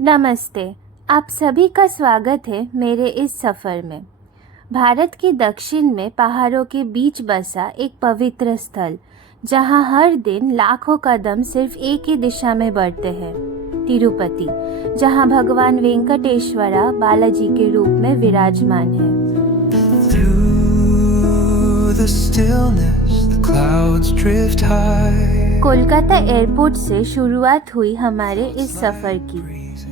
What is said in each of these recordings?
नमस्ते। आप सभी का स्वागत है मेरे इस सफ़र में। भारत के दक्षिण में पहाड़ों के बीच बसा एक पवित्र स्थल, जहां हर दिन लाखों कदम सिर्फ एक ही दिशा में बढ़ते हैं, तिरुपति, जहां भगवान वेंकटेश्वरा बालाजी के रूप में विराजमान है। कोलकाता एयरपोर्ट से शुरुआत हुई हमारे इस सफ़र की।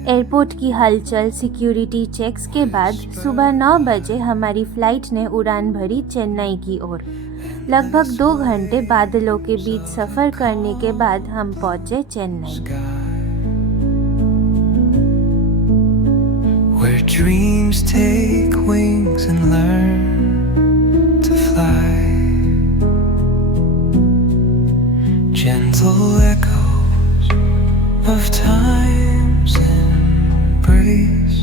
एयरपोर्ट की हलचल, सिक्योरिटी चेक्स के बाद सुबह 9 बजे हमारी फ़्लाइट ने उड़ान भरी चेन्नई की ओर। लगभग 2 घंटे बादलों के बीच सफ़र करने के बाद हम पहुँचे Chennai. Where dreams take wings and learn to fly. Gentle echoes of time's embrace.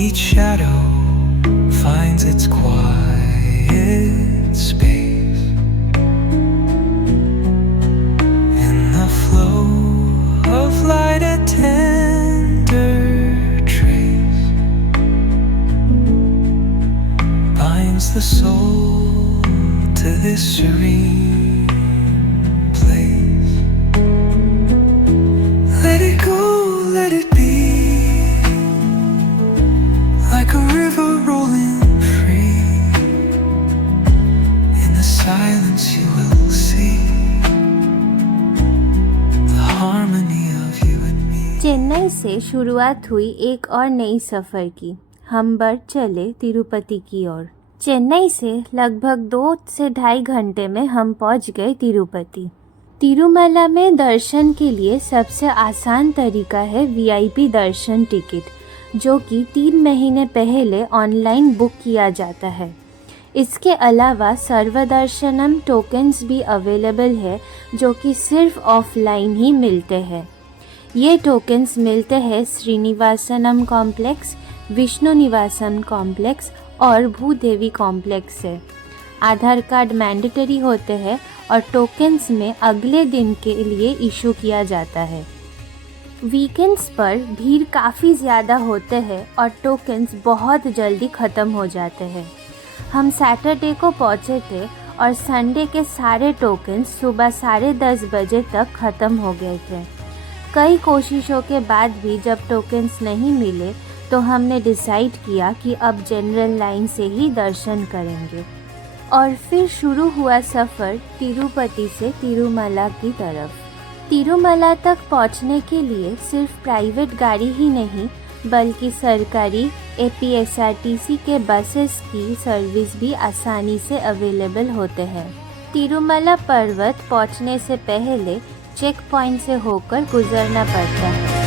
Each shadow finds its quiet space. In the flow of light, a tender trace binds the soul to this serene place. Let it go, let it be, like a river rolling free. In the silence you will see the harmony of you and me. Chennai से शुरुआत हुई एक और नई सफ़र की। हम बढ़ चले तिरुपति की ओर। चेन्नई से लगभग 2 से ढाई घंटे में हम पहुंच गए तिरुपति। तिरुमला में दर्शन के लिए सबसे आसान तरीका है वीआईपी दर्शन टिकट, जो कि 3 महीने पहले ऑनलाइन बुक किया जाता है। इसके अलावा सर्वदर्शनम टोकन्स भी अवेलेबल है, जो कि सिर्फ ऑफलाइन ही मिलते हैं। ये टोकन्स मिलते हैं श्रीनिवासनम कॉम्प्लेक्स, विष्णु निवासम कॉम्प्लेक्स और भूदेवी कॉम्प्लेक्स से। आधार कार्ड मैंडेटरी होते हैं और टोकन्स में अगले दिन के लिए इशू किया जाता है। वीकेंड्स पर भीड़ काफ़ी ज़्यादा होते हैं और टोकन्स बहुत जल्दी ख़त्म हो जाते हैं। हम सैटरडे को पहुँचे थे और संडे के सारे टोकन्स सुबह 10:30 बजे तक ख़त्म हो गए थे। कई कोशिशों के बाद भी जब टोकन्स नहीं मिले तो हमने डिसाइड किया कि अब जनरल लाइन से ही दर्शन करेंगे। और फिर शुरू हुआ सफ़र तिरुपति से तिरुमला की तरफ। तिरुमला तक पहुंचने के लिए सिर्फ प्राइवेट गाड़ी ही नहीं, बल्कि सरकारी एपीएसआरटीसी के बसेस की सर्विस भी आसानी से अवेलेबल होते हैं। तिरुमला पर्वत पहुंचने से पहले चेक पॉइंट से होकर गुजरना पड़ता है।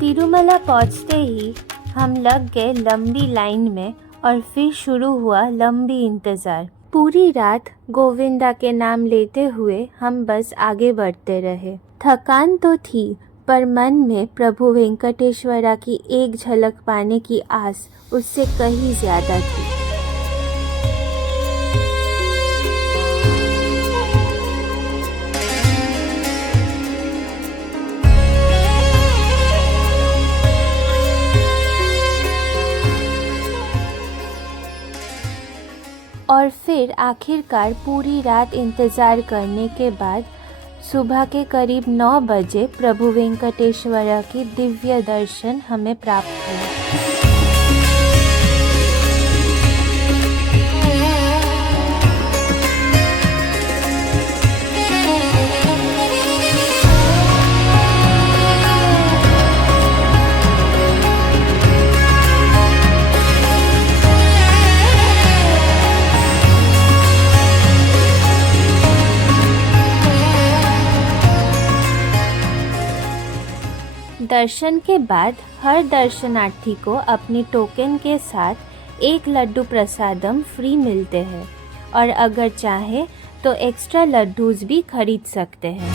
तिरुमला पहुंचते ही हम लग गए लंबी लाइन में और फिर शुरू हुआ लंबी इंतज़ार। पूरी रात गोविंदा के नाम लेते हुए हम बस आगे बढ़ते रहे। थकान तो थी, पर मन में प्रभु वेंकटेश्वरा की एक झलक पाने की आस उससे कहीं ज़्यादा थी। और फिर आखिरकार पूरी रात इंतज़ार करने के बाद सुबह के करीब 9 बजे प्रभु वेंकटेश्वरा की दिव्य दर्शन हमें प्राप्त हुए। दर्शन के बाद हर दर्शनार्थी को अपनी टोकन के साथ एक लड्डू प्रसादम फ्री मिलते हैं और अगर चाहे तो एक्स्ट्रा लड्डूज भी खरीद सकते हैं।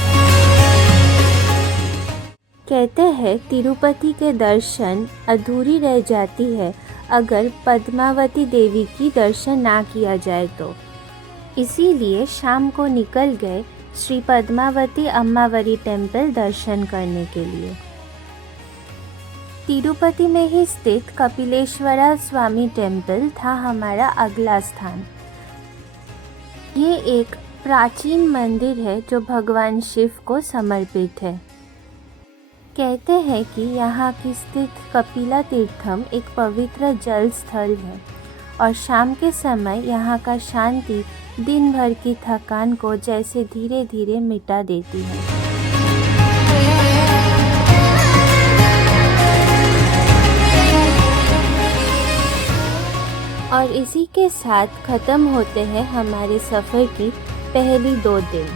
कहते हैं तिरुपति के दर्शन अधूरी रह जाती है अगर पद्मावती देवी की दर्शन ना किया जाए तो। इसीलिए शाम को निकल गए श्री पद्मावती अम्मावरी टेम्पल दर्शन करने के लिए। तिरुपति में ही स्थित कपिलेश्वरा स्वामी टेम्पल था हमारा अगला स्थान। ये एक प्राचीन मंदिर है जो भगवान शिव को समर्पित है। कहते हैं कि यहाँ की स्थित कपिला तीर्थम एक पवित्र जल स्थल है और शाम के समय यहाँ का शांति दिन भर की थकान को जैसे धीरे धीरे मिटा देती है। और इसी के साथ ख़त्म होते हैं हमारे सफ़र की पहली 2 दिन।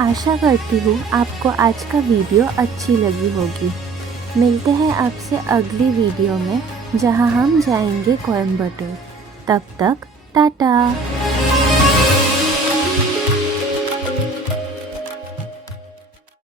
आशा करती हूँ आपको आज का वीडियो अच्छी लगी होगी। मिलते हैं आपसे अगली वीडियो में जहाँ हम जाएंगे कोयम्बटूर। तब तक टाटा।